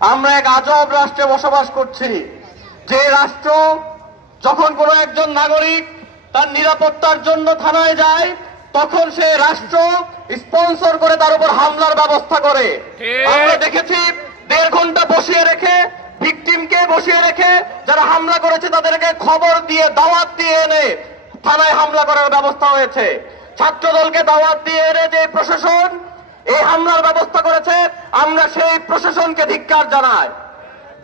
আমরা এক আজব রাষ্ট্রে বসবাস করছি, যে রাষ্ট্র যখন কোনো একজন নাগরিক তার নিরাপত্তার জন্য থানায় যায়, তখন সে রাষ্ট্র স্পন্সর করে তার উপর হামলার ব্যবস্থা করে। আমরা দেখেছি 1.5 ঘন্টা বসিয়ে রেখে, ভিকটিমকে বসিয়ে রেখে যারা হামলা করেছে তাদেরকে খবর দিয়ে, দাওয়াত দিয়ে এনে থানায় হামলা করার ব্যবস্থা হয়েছে। ছাত্রদলকে দাওয়াত দিয়ে এনে যে প্রশাসন এই হামলার ব্যবস্থা করেছে, আমরা সেই প্রশাসনকে ধিক্কার জানাই।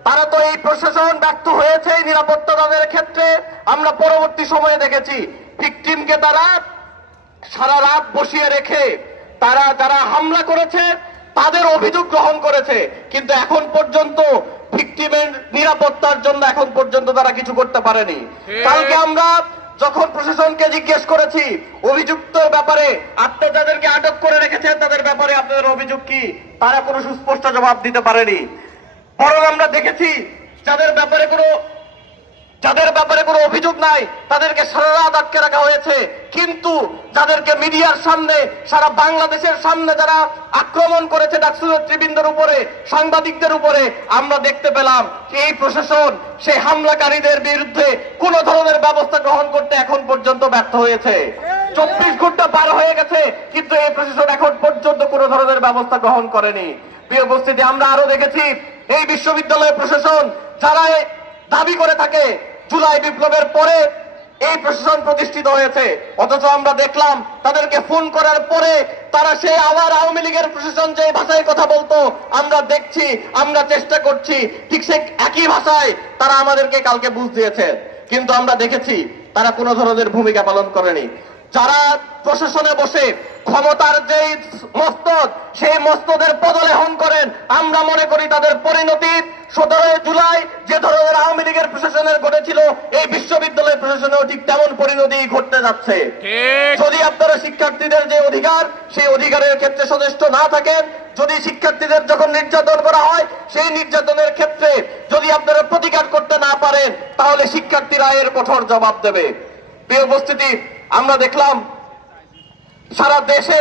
তারা তো এই প্রশাসন ব্যর্থ হয়েছে নিরাপত্তা দানের ক্ষেত্রে। আমরা পরবর্তী সময়ে দেখেছি ভিকটিমকে তারা সারা রাত বসিয়ে রেখে তারা যারা হামলা করেছে তাদের অভিযোগ গ্রহণ করেছে, কিন্তু এখন পর্যন্ত ভিকটিমের নিরাপত্তার জন্য এখন পর্যন্ত তারা কিছু করতে পারেনি। কালকে আমরা যখন প্রশাসনকে জিজ্ঞেস করেছি অভিযুক্তর ব্যাপারে, আপনি যাদেরকে আটক করে রেখেছেন তাদের ব্যাপারে আপনাদের অভিযোগ কি, তারা কোনো সুস্পষ্ট জবাব দিতে পারেনি। বরং আমরা দেখেছি যাদের ব্যাপারে কোনো অভিযোগ নাই তাদেরকে সারা রাত আটকে রাখা হয়েছে, কিন্তু যাদেরকে মিডিয়ার সামনে, সারা বাংলাদেশের সামনে যারা আক্রমণ করেছে ডাকসু নেতৃবৃন্দের উপরে, সাংবাদিকদের উপরে, আমরা দেখতে পেলাম যে এই প্রশাসন সেই হামলাকারীদের বিরুদ্ধে কোন ধরনের ব্যবস্থা গ্রহণ করতে এখন পর্যন্ত ব্যর্থ হয়েছে। 24 ঘন্টা পার হয়ে গেছে, কিন্তু এই প্রশাসন এখন পর্যন্ত কোনো ধরনের ব্যবস্থা গ্রহণ করেনি। প্রিয় উপস্থিতি, আমরা আরো দেখেছি এই বিশ্ববিদ্যালয় প্রশাসন যারা দাবি করে থাকে জুলাই বিপ্লবের পরে এই প্রশাসন প্রতিষ্ঠিত হয়েছে, অথচ আমরা দেখলাম তাদেরকে ফোন করার পরে তারা সেই আবার আওয়ামী লীগের প্রশাসন যে ভাষায় কথা বলতো, আমরা দেখছি, আমরা চেষ্টা করছি ঠিক সেই একই ভাষায় তারা আমাদেরকে কালকে বুঝ দিয়েছে, কিন্তু আমরা দেখেছি তারা কোনো ধরনের ভূমিকা পালন করেনি। যারা প্রশাসনে বসে ক্ষমতার যেই মস্তদ, সেই মস্তদের পদলেহন করেন, আমরা মনে করি তাদের পরিণতি 17 জুলাই যে ধরনের আওয়ামী লীগের প্রশাসনের ঘটেছিল এই বিশ্ববিদ্যালয় প্রশাসনেও ঠিক তেমন পরিণতি ঘটতে যাচ্ছে। যদি আপনারা শিক্ষার্থীদের যে অধিকার, সেই অধিকারের ক্ষেত্রে সচেষ্ট না থাকেন, যদি শিক্ষার্থীদের যখন নির্যাতন করা হয় সেই নির্যাতনের ক্ষেত্রে যদি আপনারা প্রতিকার করতে না পারেন, তাহলে শিক্ষার্থীরা এর কঠোর জবাব দেবে। প্রিয় উপস্থিতি, আমরা দেখলাম সারা দেশে